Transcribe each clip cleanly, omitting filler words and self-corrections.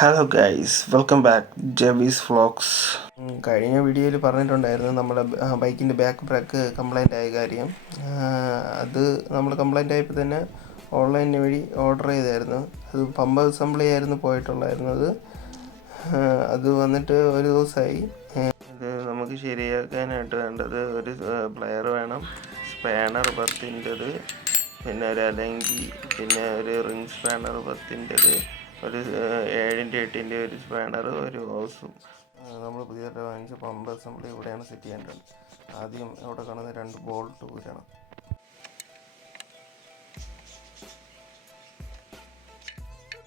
Hello guys, welcome back JV's vlogs. കഴിഞ്ഞ വീഡിയോയിൽ പറഞ്ഞിട്ടുണ്ടായിരുന്നു നമ്മുടെ ബൈക്കിൻ്റെ ബാക്ക് ബ്രേക്ക് കംപ്ലൈൻ്റ് ആയ കാര്യം. അത് നമ്മൾ കംപ്ലൈൻ്റ് ആയപ്പോൾ തന്നെ ഓൺലൈൻ വഴി ഓർഡർ ചെയ്തായിരുന്നു. അത് പമ്പ് അസംബ്ലി ആയിരുന്നു പോയിട്ടുണ്ടായിരുന്നത്. അത് വന്നിട്ട് ഒരു ദിവസമായി. ഇത് നമുക്ക് ശരിയാക്കാനായിട്ട് വേണ്ടത് ഒരു പ്ലെയർ വേണം, സ്പാനർ 10-ൻ്റെത്, പിന്നെ ഒരു അലങ്കി, പിന്നെ ഒരു റിംഗ് സ്പാനർ 10-ൻ്റെത്, ഒരു 7-ൻ്റെ 8-ൻ്റെ ഒരു സ്പാനർ, ഒരു ഹോസും. നമ്മൾ പുതിയതായിട്ട് വാങ്ങിച്ച പമ്പ് അസംബ്ലി ഇവിടെയാണ് സെറ്റ് ചെയ്യേണ്ടത്. ആദ്യം ഇവിടെ കാണുന്ന 2 ബോൾട്ട് ഊരണം.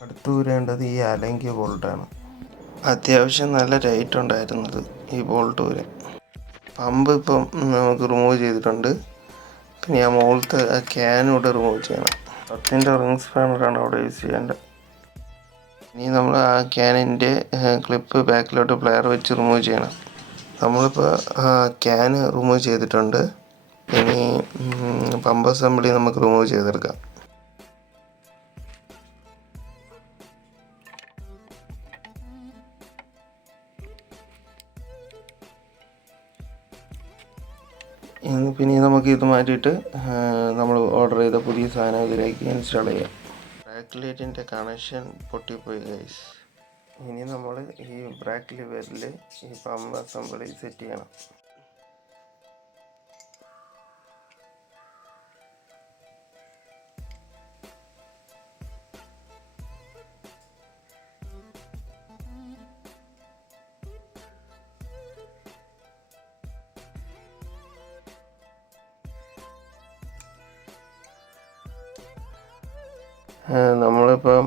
അടുത്ത് ഊരേണ്ടത് ഈ അലങ്കി ബോൾട്ടാണ്. അത്യാവശ്യം നല്ല ടൈറ്റ് ഉണ്ടായിരുന്നത് ഈ ബോൾട്ട് ഊരാൻ. പമ്പ് ഇപ്പം നമുക്ക് റിമൂവ് ചെയ്തിട്ടുണ്ട്. പിന്നെ ആ മുകളിലത്തെ ക്യാനൂടെ റിമൂവ് ചെയ്യണം. 10-ൻ്റെ റിംഗ് സ്പാനറാണ് അവിടെ യൂസ് ചെയ്യേണ്ടത്. ഇനി നമ്മൾ ആ ക്യാനിൻ്റെ ക്ലിപ്പ് ബാക്കിലോട്ട് പ്ലെയർ വെച്ച് റിമൂവ് ചെയ്യണം. നമ്മളിപ്പോൾ ക്യാന് റിമൂവ് ചെയ്തിട്ടുണ്ട്. ഇനി പമ്പ് അസംബ്ലി നമുക്ക് റിമൂവ് ചെയ്തെടുക്കാം. പിന്നെ നമുക്ക് ഇത് മാറ്റിയിട്ട് നമ്മൾ ഓർഡർ ചെയ്ത പുതിയ സാധനം ഇതിലേക്ക് ഇൻസ്റ്റാൾ ചെയ്യാം. ബ്രേക്ക് ലൈറ്റിൻ്റെ കണക്ഷൻ പൊട്ടിപ്പോയി ഗൈസ്. ഇനി നമ്മൾ ഈ ബ്രേക്ക് ലിവറിൽ ഈ പമ്പ് അസംബ്ലി സെറ്റ് ചെയ്യണം. നമ്മളിപ്പം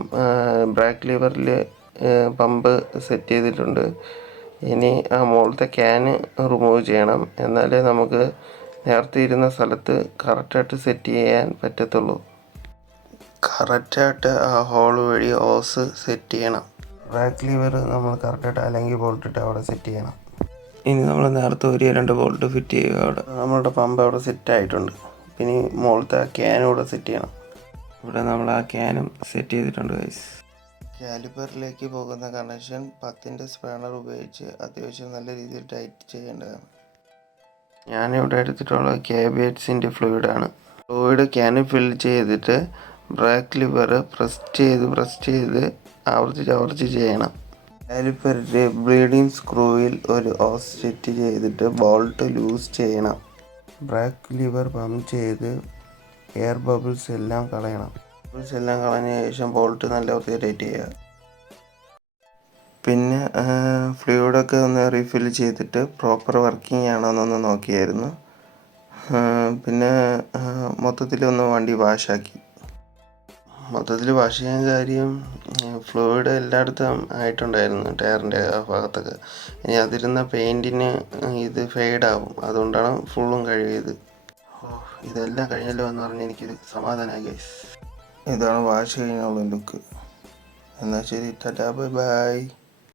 ബ്രേക്ക് ലിവറിൽ പമ്പ് സെറ്റ് ചെയ്തിട്ടുണ്ട്. ഇനി ആ മുകളിലത്തെ ക്യാന് റിമൂവ് ചെയ്യണം. എന്നാലേ നമുക്ക് നേരത്തെ ഇരുന്ന സ്ഥലത്ത് കറക്റ്റായിട്ട് സെറ്റ് ചെയ്യാൻ പറ്റത്തുള്ളൂ. കറക്റ്റായിട്ട് ആ ഹോൾ വഴി ഓസ് സെറ്റ് ചെയ്യണം. ബ്രേക്ക് ലിവർ നമ്മൾ കറക്റ്റായിട്ട് അല്ലെങ്കിൽ ബോൾട്ടിട്ട് അവിടെ സെറ്റ് ചെയ്യണം. ഇനി നമ്മൾ നേരത്തെ ഒരു 2 ബോൾട്ട് ഫിറ്റ് ചെയ്യുക. അവിടെ നമ്മളുടെ പമ്പ് അവിടെ സെറ്റ് ആയിട്ടുണ്ട്. പിന്നെ മുകളിലത്തെ ക്യാനും കൂടെ സെറ്റ് ചെയ്യണം. ഇവിടെ നമ്മൾ ആ ക്യാനും സെറ്റ് ചെയ്തിട്ടുണ്ട് ഗൈസ്. കാലിപ്പറിലേക്ക് പോകുന്ന കണക്ഷൻ 10-ൻ്റെ സ്പാനർ ഉപയോഗിച്ച് അത്യാവശ്യം നല്ല രീതിയിൽ ടൈറ്റ് ചെയ്യേണ്ടതാണ്. ഞാനിവിടെ എടുത്തിട്ടുള്ള KBHSൻ്റെ ഫ്ലൂയിഡാണ്. ഫ്ലൂയിഡ് ക്യാനിൽ ഫിൽ ചെയ്തിട്ട് ബ്രേക്ക് ലിവർ പ്രസ് ചെയ്ത് ആവർത്തിച്ച് ചെയ്യണം. കാലിപ്പറിൻ്റെ ബ്ലീഡിങ് സ്ക്രൂവിൽ ഒരു ഓസ് സെറ്റ് ചെയ്തിട്ട് ബോൾട്ട് ലൂസ് ചെയ്യണം. ബ്രേക്ക് ലിവർ പമ്പ് ചെയ്ത് എയർ ബബിൾസ് എല്ലാം കളയണം. കളഞ്ഞ ശേഷം ബോൾട്ട് നല്ല വൃത്തിയായി ടൈറ്റ് ചെയ്യുക. പിന്നെ ഫ്ലൂയിഡൊക്കെ ഒന്ന് റീഫിൽ ചെയ്തിട്ട് പ്രോപ്പർ വർക്കിംഗ് ആണോ എന്നൊന്ന് നോക്കിയായിരുന്നു. പിന്നെ മൊത്തത്തിലൊന്ന് വണ്ടി വാഷാക്കി. മൊത്തത്തിൽ വാഷ് ചെയ്യാൻ കാര്യം ഫ്ലൂയിഡ് എല്ലായിടത്തും ആയിട്ടുണ്ടായിരുന്നു, ടയറിൻ്റെ ആ ഭാഗത്തൊക്കെ. ഇനി അതിരുന്ന പെയിൻറ്റിന് ഇത് ഫെയ്ഡാവും, അതുകൊണ്ടാണ് ഫുള്ളും കഴുകിയത്. ഇതെല്ലാം കഴിഞ്ഞല്ലോ എന്ന് പറഞ്ഞ് എനിക്കൊരു സമാധാനമായി ഗൈസ്. ഇതാണ് വാഷ് കഴിഞ്ഞുള്ള ലുക്ക്. എന്നാൽ ശരി, ടാറ്റാ, ബൈ ബൈ.